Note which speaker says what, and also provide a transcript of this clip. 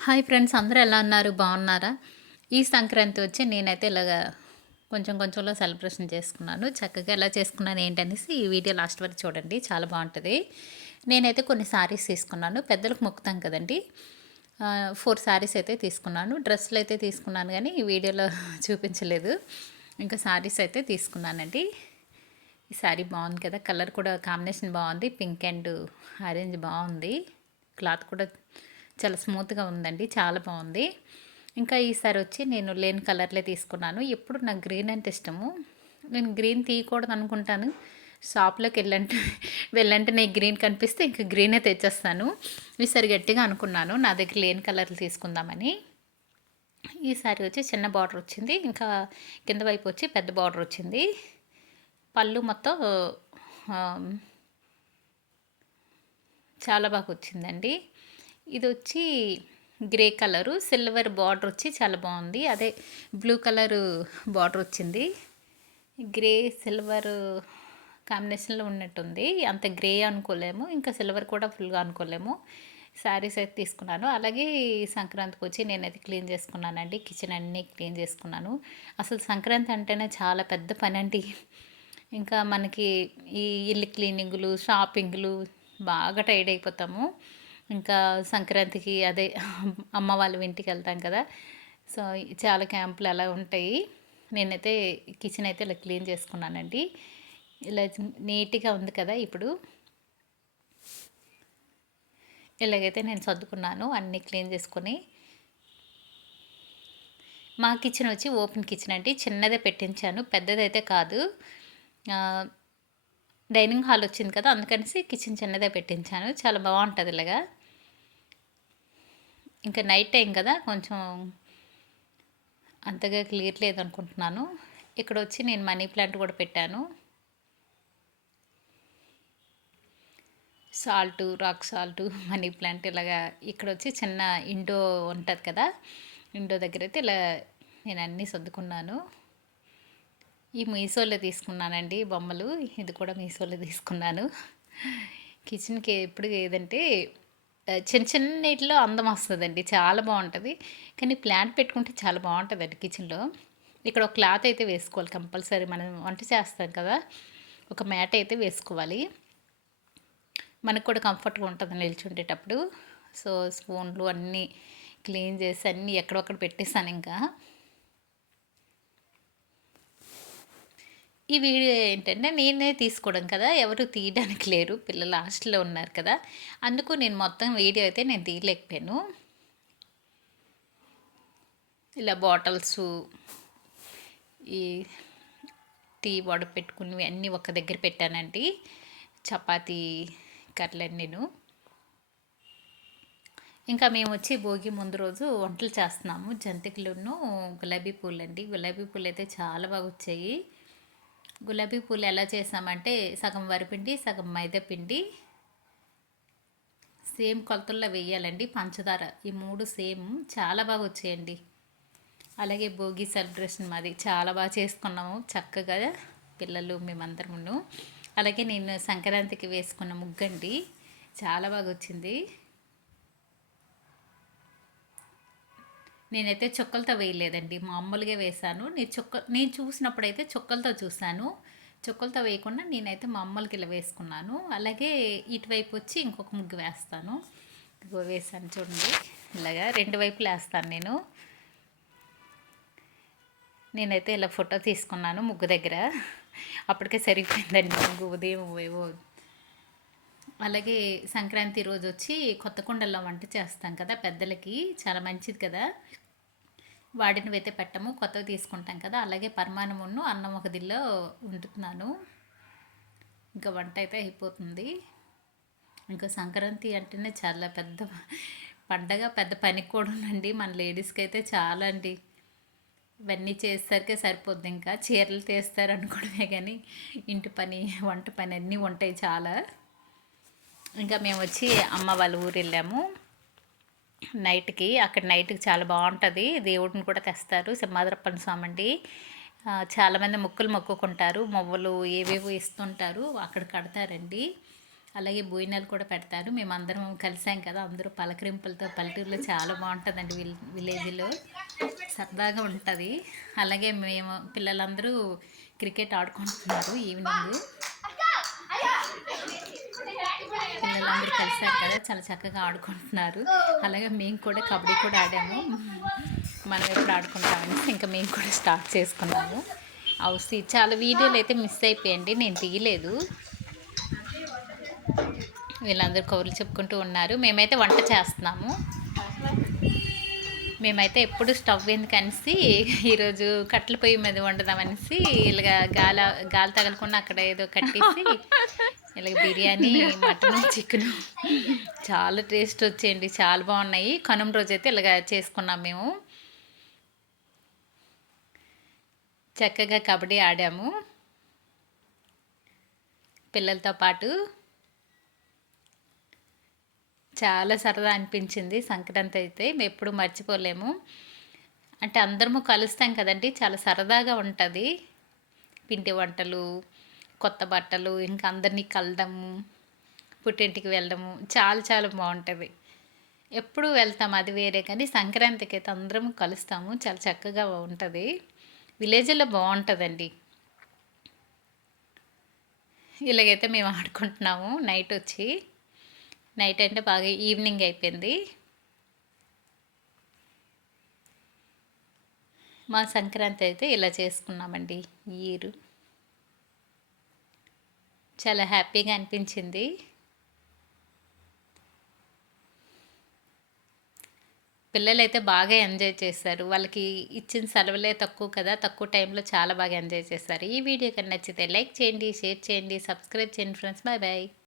Speaker 1: Hi friends అందరూ ఎలా ఉన్నారు? బాగున్నారా? ఈ సంక్రాంతి వచ్చి నేనైతే ఇలాగ కొంచెం కొంచెంలో సెలబ్రేషన్ చేసుకున్నాను. చక్కగా ఎలా చేసుకున్నాను ఏంటనేసి ఈ వీడియో లాస్ట్ వరకు చూడండి చాలా బాగుంటుంది. నేనైతే కొన్ని శారీస్ తీసుకున్నాను. పెద్దలకు మొక్కుతాం కదండి. ఫోర్ శారీస్ అయితే తీసుకున్నాను. డ్రెస్సులు అయితే తీసుకున్నాను కానీ ఈ వీడియోలో చూపించలేదు. ఇంకా శారీస్ అయితే తీసుకున్నానండి. ఈ శారీ బాగుంది కదా కలర్ కూడా కాంబినేషన్ బాగుంది. పింక్ అండ్ ఆరెంజ్ బాగుంది. క్లాత్ కూడా చాలా స్మూత్గా ఉందండి. చాలా బాగుంది. ఇంకా ఈసారి వచ్చి నేను లేని కలర్లే తీసుకున్నాను. ఎప్పుడు నాకు గ్రీన్ అంటే ఇష్టము. నేను గ్రీన్ తీయకూడదు అనుకుంటాను. షాప్లోకి వెళ్ళంటే వెళ్ళంటే నేను గ్రీన్ కనిపిస్తే ఇంకా గ్రీనే తెచ్చేస్తాను. ఈసారి గట్టిగా అనుకున్నాను. నా దగ్గర లేని కలర్లు తీసుకుందామని. ఈసారి వచ్చి చిన్న బార్డర్ వచ్చింది. ఇంకా కింద వైపు వచ్చి పెద్ద బార్డర్ వచ్చింది. పళ్ళు మొత్తం చాలా బాగా వచ్చిందండి. ఇది వచ్చి గ్రే కలరు సిల్వర్ బార్డర్ వచ్చి చాలా బాగుంది. అదే బ్లూ కలరు బార్డర్ వచ్చింది. గ్రే సిల్వర్ కాంబినేషన్లో ఉన్నట్టుంది. అంత గ్రే అనుకోలేము ఇంకా సిల్వర్ కూడా ఫుల్గా అనుకోలేము. శారీస్ అయితే తీసుకున్నాను. అలాగే సంక్రాంతికి వచ్చి నేనైతే క్లీన్ చేసుకున్నానండి. కిచెన్ అన్నీ క్లీన్ చేసుకున్నాను. అసలు సంక్రాంతి అంటేనే చాలా పెద్ద పని అండి. ఇంకా మనకి ఈ ఇల్లు క్లీనింగ్లు షాపింగ్లు బాగా టైడ్ అయిపోతాము. ఇంకా సంక్రాంతికి అదే అమ్మ వాళ్ళ ఇంటికి వెళ్తాం కదా. సో చాలా క్యాంపులు అలా ఉంటాయి. నేనైతే కిచెన్ అయితే ఇలా క్లీన్ చేసుకున్నానండి. ఇలా నీట్గా ఉంది కదా ఇప్పుడు. ఇలాగైతే నేను సర్దుకున్నాను అన్నీ క్లీన్ చేసుకొని. మా కిచెన్ వచ్చి ఓపెన్ కిచెన్ అండి. చిన్నదే పెట్టించాను పెద్దదైతే కాదు. డైనింగ్ హాల్ వచ్చింది కదా అందుకనేసి కిచెన్ చిన్నదే పెట్టించాను. చాలా బాగుంటుంది ఇలాగా. ఇంకా నైట్ టైం కదా కొంచెం అంతగా క్లియర్ లేదు అనుకుంటున్నాను ఇక్కడ వచ్చి నేను మనీ ప్లాంట్ కూడా పెట్టాను. Salt rock salt money plant ఇలాగా ఇక్కడ వచ్చి చిన్న ఇండో ఉంటుంది కదా ఇండో దగ్గర అయితే ఇలా నేను అన్నీ సర్దుకున్నాను. ఈ మీషోలో తీసుకున్నానండి బొమ్మలు ఇది కూడా మీషోలో తీసుకున్నాను. కిచెన్కి ఎప్పుడు ఏదంటే చిన్న చిన్న నీటిలో అందం వస్తుందండి. చాలా బాగుంటుంది. కానీ ప్లాంట్ పెట్టుకుంటే చాలా బాగుంటుందండి కిచెన్లో. ఇక్కడ ఒక క్లాత్ అయితే వేసుకోవాలి కంపల్సరీ. మనం వంట చేస్తాం కదా. ఒక మ్యాట్ అయితే వేసుకోవాలి. మనకు కూడా కంఫర్ట్గా ఉంటుంది నిల్చుండేటప్పుడు. సో స్పూన్లు అన్నీ క్లీన్ చేసి అన్నీ ఎక్కడొక్కడ పెట్టేసాను ఇంకా. ఈ వీడియో ఏంటంటే నేనే తీసుకోవడం కదా ఎవరు తీయడానికి లేరు పిల్లలు హాస్టల్లో ఉన్నారు కదా. అందుకు నేను మొత్తం వీడియో అయితే నేను తీయలేకపోయాను. ఇలా బాటిల్స్ ఈ టీ వాడ పెట్టుకుని అన్నీ ఒక దగ్గర పెట్టానండి. చపాతీ కర్రలన్నీను ఇంకా మేము వచ్చి భోగి ముందు రోజు వంటలు చేస్తున్నాము. జంతికలును గులాబీ పూలు అండి గులాబీ పూలు అయితే చాలా బాగా వచ్చాయి. గులాబీ పూలు ఎలా చేసామంటే సగం వరిపిండి సగం మైదా పిండి. సేమ్ కొలతల్లో వేయాలండి. పంచదార ఈ మూడు సేమ్. చాలా బాగా వచ్చాయండి. అలాగే భోగి సెలబ్రేషన్ మాది చాలా బాగా చేసుకున్నాము. చక్కగా పిల్లలు మేమందరమును. అలాగే నేను సంక్రాంతికి వేసుకున్న ముగ్గండి. చాలా బాగా వచ్చింది. నేనైతే చొక్కలతో వేయలేదండి. మామూలుగా వేశాను. నేను చొక్క నేను చూసినప్పుడైతే చొక్కలతో చూశాను. చొక్కలతో వేయకుండా నేనైతే మామూలుగా ఇలా వేసుకున్నాను. అలాగే ఇటువైపు వచ్చి ఇంకొక ముగ్గు వేస్తాను. ఇగో వేసాను చూడండి. ఇలాగా రెండు వైపులు వేస్తాను నేను. నేనైతే ఇలా ఫోటో తీసుకున్నాను ముగ్గు దగ్గర. అప్పటికే సరిపోయిందండి ముగ్గు. ఉదయం ఏవో. అలాగే సంక్రాంతి రోజు వచ్చి కొత్త కుండల్లో వంట చేస్తాం కదా పెద్దలకి. చాలా మంచిది కదా. వాడినవి అయితే పెట్టము కొత్తవి తీసుకుంటాం కదా అలాగే పరమాణమును అన్నం ఒక దిల్లో ఉంటున్నాను. ఇంకా వంట అయితే అయిపోతుంది. ఇంకా సంక్రాంతి అంటేనే చాలా పెద్ద పండగ పెద్ద పని కూడా ఉందండి. మన లేడీస్కి అయితే చాలా అండి. ఇవన్నీ చేసేసరికి సరిపోద్ది ఇంకా. చీరలు తీస్తారు అనుకోవడమే కానీ ఇంటి పని వంట పని అన్నీ ఉంటాయి చాలా. ఇంకా మేము వచ్చి అమ్మ వాళ్ళ ఊరు వెళ్ళాము. నైట్కి. అక్కడ నైట్కి చాలా బాగుంటుంది. దేవుడిని కూడా తెస్తారు. సింహాద్రప్పని స్వామి అండి చాలామంది మొక్కులు మొక్కుకుంటారు. మొవ్వలు ఏవేవో ఇస్తుంటారు. అక్కడ కడతారండి. అలాగే భోజనాలు కూడా పెడతారు. మేమందరం కలిసాం కదా. అందరూ పలకరింపులతో పల్లెటూరులో చాలా బాగుంటుందండి విల్ విలేజ్లో. సరదాగా ఉంటుంది. అలాగే మేము పిల్లలందరూ క్రికెట్ ఆడుకుంటున్నారు ఈవినింగ్. పిల్లలందరూ కలిసారు కదా చాలా చక్కగా ఆడుకుంటున్నారు. అలాగే మేము కూడా కబడ్డీ కూడా ఆడాము. మనం ఎప్పుడు ఆడుకుంటామని ఇంకా మేము కూడా స్టార్ట్ చేసుకున్నాము. అవుసి చాలా వీడియోలు అయితే మిస్ అయిపోయండి నేను తీయలేదు. వీళ్ళందరూ కౌరులు చెప్పుకుంటూ ఉన్నారు. మేమైతే వంట చేస్తున్నాము. మేమైతే ఎప్పుడు స్టవ్ ఎందుకు అనేసి ఈరోజు కట్టెల పొయ్యి మీద వండుదామనేసి ఇలాగ గాలి గాలి తగలకుండా అక్కడ ఏదో కట్టేసి ఇలాగ బిర్యానీ మటన్ చికెన్. చాలా టేస్ట్ వచ్చేయండి. చాలా బాగున్నాయి. కనుమ రోజు అయితే ఇలాగ చేసుకున్నాం మేము. చక్కగా కబడ్డీ ఆడాము. పిల్లలతో పాటు చాలా సరదా అనిపించింది సంక్రాంతి అయితే. మేము ఎప్పుడు మర్చిపోలేము. అంటే అందరము కలుస్తాం కదండి. చాలా సరదాగా ఉంటుంది. పిండి వంటలు కొత్త బట్టలు ఇంకా అందరినీ కలడము పుట్టింటికి వెళ్ళడము చాలా చాలా బాగుంటుంది. ఎప్పుడు వెళ్తాం అది వేరే కానీ సంక్రాంతికి అయితే అందరం కలుస్తాము చాలా చక్కగా ఉంటుంది. విలేజ్లో బాగుంటుందండి. ఇలాగైతే మేము ఆడుకుంటున్నాము నైట్ వచ్చి. నైట్ అంటే బాగా ఈవినింగ్ అయిపోయింది. మా సంక్రాంతి అయితే ఇలా చేసుకున్నామండి ఈరు చాలా హ్యాపీగా అనిపించింది. పిల్లలు అయితే బాగా ఎంజాయ్ చేస్తారు వాళ్ళకి ఇచ్చిన సెలవులే తక్కువ కదా తక్కువ టైంలో చాలా బాగా ఎంజాయ్ చేశారు. ఈ వీడియో కన్నా నచ్చితే లైక్ చేయండి షేర్ చేయండి సబ్స్క్రైబ్ చేయండి ఫ్రెండ్స్. Bye bye.